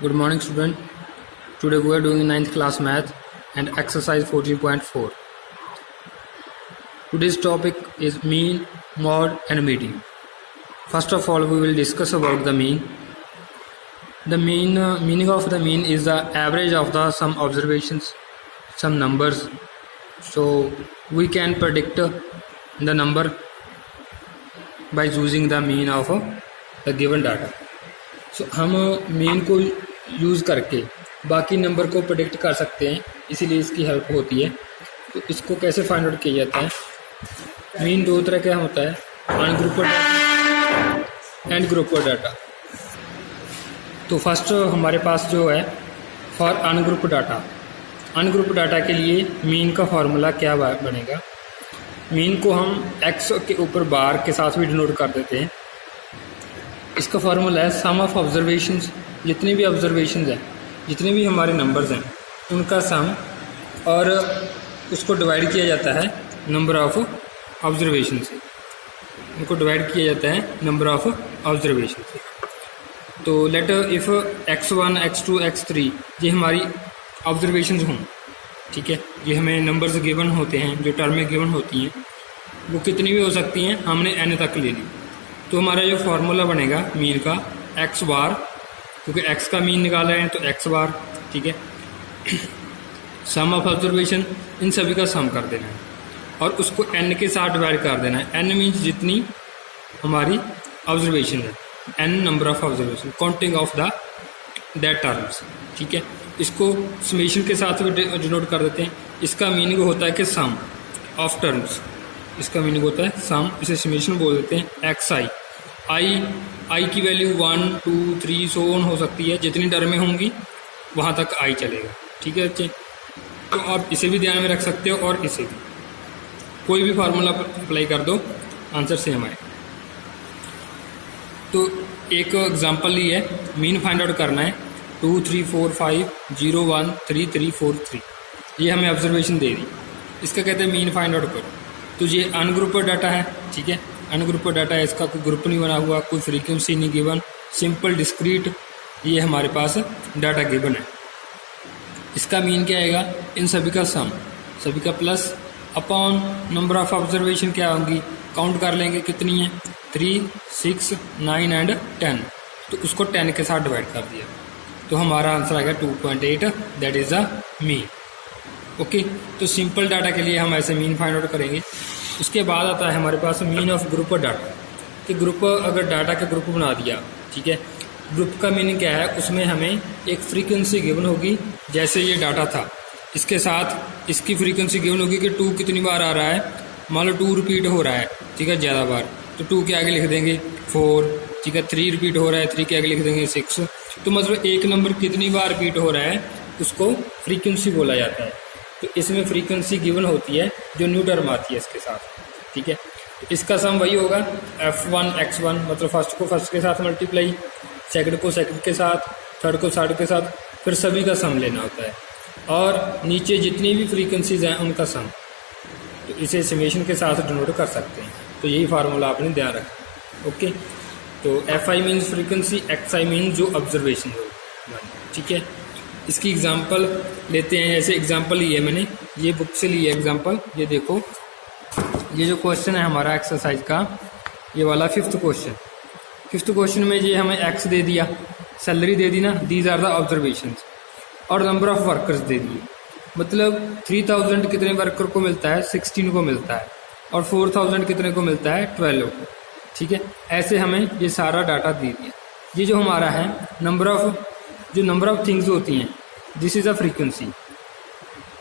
Good morning, student. Today we are doing 9th class math and exercise 14.4. Today's topic is mean, mode and median. First of all, we will discuss about the mean. The meaning of the mean is the average of the some observations, some numbers. So we can predict the number by using the mean of the given data. So हम mean को use करके बाकी number को predict कर सकते हैं, इसीलिए इसकी हेल्प होती है। तो इसको कैसे फाइंड आउट किया जाता है? मीन दो तरह का होता है, ungrouped data and grouped data. तो फर्स्ट हमारे पास जो है फॉर अनग्रुप्ड डाटा के लिए मीन का फॉर्मूला क्या बनेगा? मीन को हम एक्स के ऊपर बार के साथ भी डिनोट कर देते हैं। इसका फार्मूला है सम ऑफ ऑब्जर्वेशंस, जितनी भी ऑब्जर्वेशंस हैं, जितने भी हमारे नंबर्स हैं उनका सम, और उसको डिवाइड किया जाता है नंबर ऑफ ऑब्जर्वेशन से। उनको डिवाइड किया जाता है नंबर ऑफ ऑब्जर्वेशन से। तो late if x1 x2 x3 ये हमारी ऑब्जर्वेशंस हों, ठीक है, ये हमें नंबर्स गिवन होते हैं, जो टर्में गिवन होती हैं वो कितनी भी हो सकती हैं, हमने n तक ले ली। तो हमारा जो फार्मूला बनेगा मीन का x बार, क्योंकि x का मीन निकाल रहे हैं तो x बार, ठीक है। सम ऑफ ऑब्जर्वेशन, इन सभी का सम कर देना है और उसको n के साथ डिवाइड कर देना है। n मीन्स जितनी हमारी ऑब्जर्वेशन है, n number of observation counting of the that terms, ठीक है। इसको समेशन के साथ भी डिनोट कर देते हैं। इसका मीनिंग होता है कि सम ऑफ टर्म्स, इसका मीनिंग होता है सम, इसे समेशन बोल देते हैं। xi, आई की वैल्यू 1 2 3 सो ऑन हो सकती है, जितनी टर्में होंगी वहाँ तक आई चलेगा, ठीक है बच्चे। तो आप इसे भी ध्यान में रख सकते हो और इसे भी, कोई भी फार्मूला अप्लाई कर दो, आंसर सेम आए। तो एक एग्जांपल ली है, मीन फाइंड आउट करना है 2 3 4 5 0 1 3 3 4 3, ये हमें ऑब्जर्वेशन दे दी, इसका कहते हैं मीन फाइंड आउट करो। तो ये अनग्रुप्ड डाटा है, ठीक है, अनग्रुप्ड डाटा है, इसका कोई ग्रुप नहीं बना हुआ, कोई फ्रीक्वेंसी नहीं गिवन, सिंपल डिस्क्रीट ये हमारे पास डाटा गिवन है। इसका मीन क्या आएगा? इन सभी का सम, सभी का plus upon number of observation क्या होंगी, काउंट कर लेंगे कितनी है, 3 6 9 एंड 10, तो उसको 10 के साथ डिवाइड कर दिया, तो हमारा आंसर आएगा 2.8, that is the mean. Okay, तो सिंपल डाटा के लिए हम ऐसे मीन फाइंड आउट करेंगे। उसके बाद आता है हमारे पास मीन ऑफ ग्रुप डाटा, कि ग्रुप, अगर डाटा का ग्रुप बना दिया, ठीक है, ग्रुप का मीनिंग क्या है, उसमें हमें एक फ्रीक्वेंसी गिवन होगी, जैसे ये डाटा था, इसके साथ इसकी फ्रीक्वेंसी गिवन होगी कि 2 कितनी बार आ रहा है, मान लो 2 रिपीट हो रहा है, ठीक है, ज़्यादा बार, तो 2 के आगे लिख देंगे 4, ठीक है, 3 रिपीट हो रहा है, 3 के आगे लिख देंगे 6। तो मतलब एक नंबर कितनी बार रिपीट हो रहा है उसको फ्रीक्वेंसी बोला जाता है। तो इसमें फ्रीक्वेंसी गिवन होती है, जो न्यू टर्म आती है इसके साथ, ठीक है। इसका सम वही होगा f1 x1, मतलब फर्स्ट को फर्स्ट के साथ मल्टीप्लाई, सेकंड को सेकंड के साथ, थर्ड को थर्ड के साथ, फिर सभी का सम लेना होता है, और नीचे जितनी भी फ्रीक्वेंसीज हैं उनका सम, तो इसे समेशन के साथ डिनोट कर सकते हैं। तो यही फार्मूला आपने ध्यान रखा। ओके, तो fi means frequency, xi means जो ऑब्जर्वेशन हो, ठीक है। इसकी एग्जांपल लेते हैं, जैसे एग्जांपल ली है मैंने, ये बुक से ली है एग्जांपल। ये देखो, ये जो क्वेश्चन है हमारा एक्सरसाइज का, ये वाला फिफ्थ क्वेश्चन में ये हमें x दे दिया, सैलरी दे दी ना, दीज आर द ऑब्जर्वेशंस, और नंबर ऑफ वर्कर्स दे दिए। मतलब 3000 कितने वर्कर को मिलता है, 16 को मिलता है, और 4000 कितने को मिलता है, 12 को, ठीक है। ऐसे हमें ये सारा डाटा दे दिया। ये जो हमारा है नंबर ऑफ थिंग्स होती हैं, this is a frequency,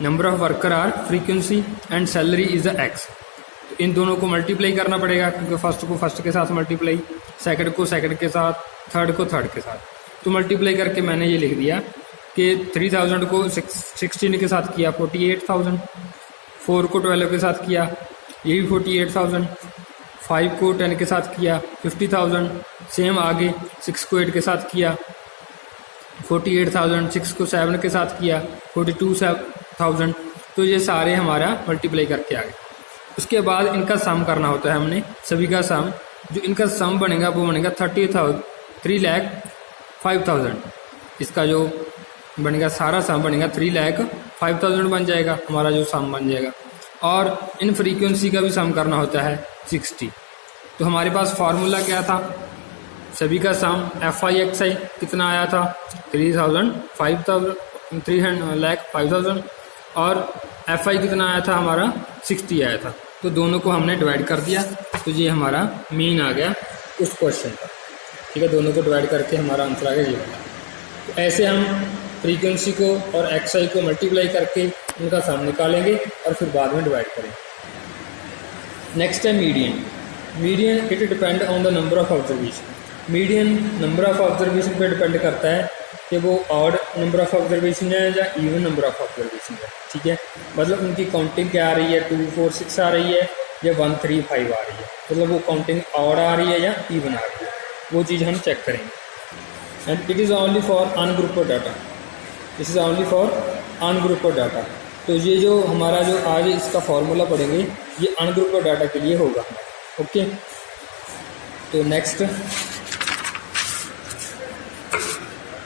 number of worker are frequency and salary is a X. तो इन दोनों को मल्टीप्लाई करना पड़ेगा, क्योंकि फर्स्ट को फर्स्ट के साथ मल्टीप्लाई, सेकंड को सेकंड के साथ, थर्ड को थर्ड के साथ। तो मल्टीप्लाई करके मैंने ये लिख दिया कि 3000 को 16 के साथ किया 48,000, 4 को 12 के साथ किया ये भी 48,000, 5 को 10 के साथ किया 50,000, सेम आगे 6 को 8 के साथ किया 48,000, 6 को 7 के साथ किया 42,000। तो ये सारे हमारा मल्टीप्लाई करके आ गए। उसके बाद इनका सम करना होता है हमने, सभी का सम, जो इनका सम बनेगा वो बनेगा 3,05,000। इसका जो बनेगा सारा सम बनेगा 3,05,000 बन जाएगा हमारा जो सम बन जाएगा। और इन फ्रीक्वेंसी का भी सम करना होता है 60। तो हमारे पास फार्मूला क्या था, सभी का सम FI/XI कितना आया था 3,05,000 और FI कितना आया था हमारा 60 आया था। तो दोनों को हमने डिवाइड कर दिया, तो ये हमारा मीन आ गया उस क्वेश्चन का। ठीक है, दोनों को डिवाइड करके हमारा आंसर आ गया ये वाला। तो ऐसे हम फ्रीक्वेंसी को और XI को मल्टीप्लाई करके उनका सम निकालेंगे और फिर बाद में डिवाइड करेंगे। नेक्स्ट है median. Median it depend on the number of observation. Median number of observation पे डिपेंड करता है कि वो ऑड नंबर ऑफ ऑब्जर्वेशन है या इवन नंबर ऑफ ऑब्जर्वेशन है। ठीक है, मतलब उनकी काउंटिंग क्या आ रही है, 2, 4, 6 आ रही है या 1, 3, 5 आ रही है, मतलब वो काउंटिंग ऑड आ रही है या इवन आ रही है, वो चीज़ हम चेक करेंगे। And it is only for ungrouped data, this is only for ungrouped data. तो ये जो हमारा जो आज इसका फॉर्मूला पढ़ेंगे ये अनग्रुप्ड डाटा के लिए होगा। ओके, तो next,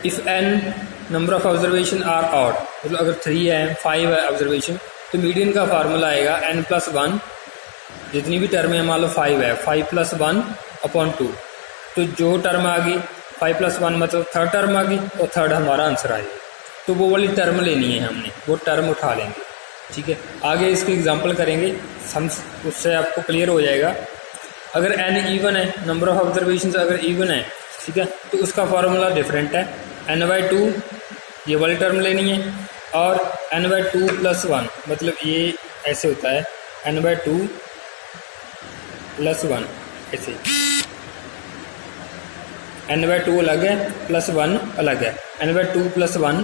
if N number of observation are odd, मतलब अगर 3 है 5 है ऑब्जर्वेशन, तो मीडियन का फार्मूला आएगा n+1, जितनी भी टर्म है मान लो 5 है, 5 + 1/2। तो जो टर्म आ गई 5 + 1 मतलब थर्ड टर्म आ गई, तो थर्ड हमारा आंसर आएगा। तो वो वाली टर्म लेनी है हमने, वो टर्म उठा लेंगे। ठीक है, आगे इसकी एग्जांपल करेंगे, हम उससे आपको क्लियर हो जाएगा। अगर n इवन है, नंबर ऑफ ऑब्जर्वेशन अगर इवन है, ठीक है, तो उसका फार्मूला डिफरेंट है, n/2 ये वाली टर्म लेनी है, और n/2 + 1 मतलब ये ऐसे होता है n/2 + 1, ऐसे n/2 अलग है +1 अलग है, n/2 + 1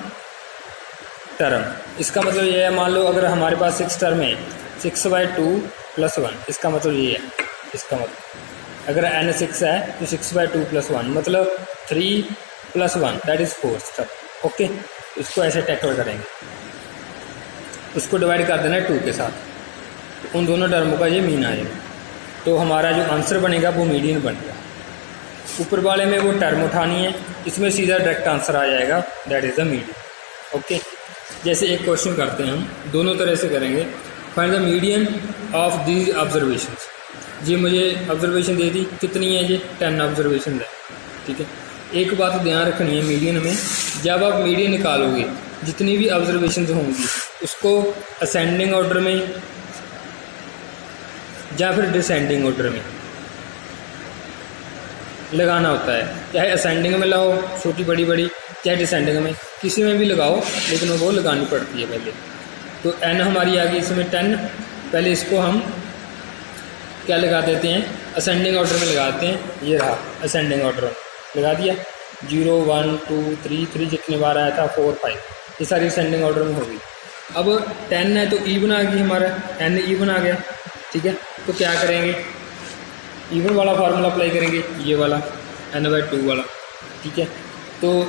टर्म। इसका मतलब ये है, मान लो अगर हमारे पास 6 टर्म है, 6/2 + 1, इसका मतलब ये है, इसका मतलब अगर n 6 है तो 6/2 + 1 मतलब 3 + 1 दैट इज़ 4 टर्म। ओके, इसको ऐसे टैकल करेंगे, उसको डिवाइड कर देना है 2 के साथ, तो उन दोनों टर्मों का ये मीन आएगा। तो हमारा जो आंसर बनेगा वो मीडियन बन गया। ऊपर वाले में वो टर्म उठानी है, इसमें सीधा डायरेक्ट आंसर आ जाएगा, that is the median. Okay, जैसे एक क्वेश्चन करते हैं हम, दोनों तरह से करेंगे। Find the median of these observations. ये मुझे ऑब्जर्वेशन दे दी, कितनी है ये 10 ऑब्जर्वेशन है। ठीक है, एक बात ध्यान रखनी है मीडियन में, जब आप मीडियन निकालोगे जितनी भी ऑब्जर्वेशन होंगी उसको असेंडिंग ऑर्डर में या फिर डिसेंडिंग ऑर्डर में लगाना होता है। चाहे असेंडिंग में लगाओ छोटी बड़ी बड़ी, चाहे डिसेंडिंग में, किसी में भी लगाओ, लेकिन वो लगानी पड़ती है पहले। तो n हमारी आ गई इसमें 10, पहले इसको हम क्या लगा देते हैं, असेंडिंग ऑर्डर में लगाते हैं। ये रहा असेंडिंग ऑर्डर लगा दिया, 0, 1, 2, 3 जितनी बार आया था 4, 5, ये सारी असेंडिंग ऑर्डर में होगी। अब 10 है तो इवन आ गई, हमारा n इवन आ गया। ठीक है, तो क्या करेंगे, इवन वाला फार्मूला अप्लाई करेंगे, ये वाला n/2 वाला। ठीक है, तो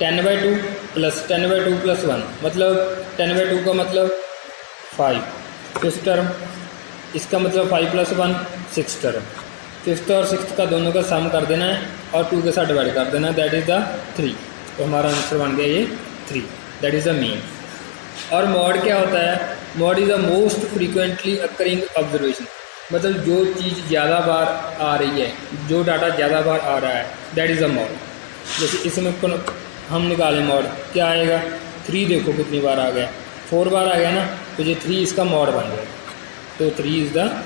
10/2 + 10/2 + 1 मतलब 10/2 का मतलब 5, 5th टर्म, इसका मतलब 5 + 1 6 टर्म, 5th और 6th का दोनों का सम कर देना है और 2 के साथ डिवाइड कर देना है, दैट इज़ द 3। तो हमारा आंसर बन गया ये 3, दैट इज़ द मीन। और मॉड क्या होता है, mod is the most frequently occurring observation, मतलब जो चीज़ ज़्यादा बार आ रही है, जो डाटा ज़्यादा बार आ रहा है, दैट इज़ द मॉड। जैसे इसमें हम निकालें मॉड, क्या आएगा, 3 देखो कितनी बार आ गया, 4 बार आ गया ना, तो ये 3 इसका मॉड बन जाएगा। तो 3 इज़ द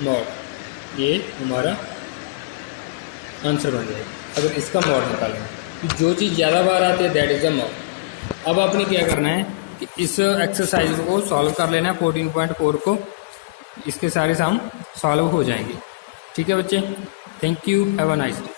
मॉड, ये हमारा आंसर बन जाएगा अगर इसका मॉड निकालेंगे। जो चीज़ ज़्यादा बार आती है दैट इज़ द मॉड। अब आपने क्या करना है कि इस एक्सरसाइज को सॉल्व कर लेना है, 14.4 को, इसके सारे सम सॉल्व हो जाएंगे। ठीक है बच्चे, thank you, have a nice day.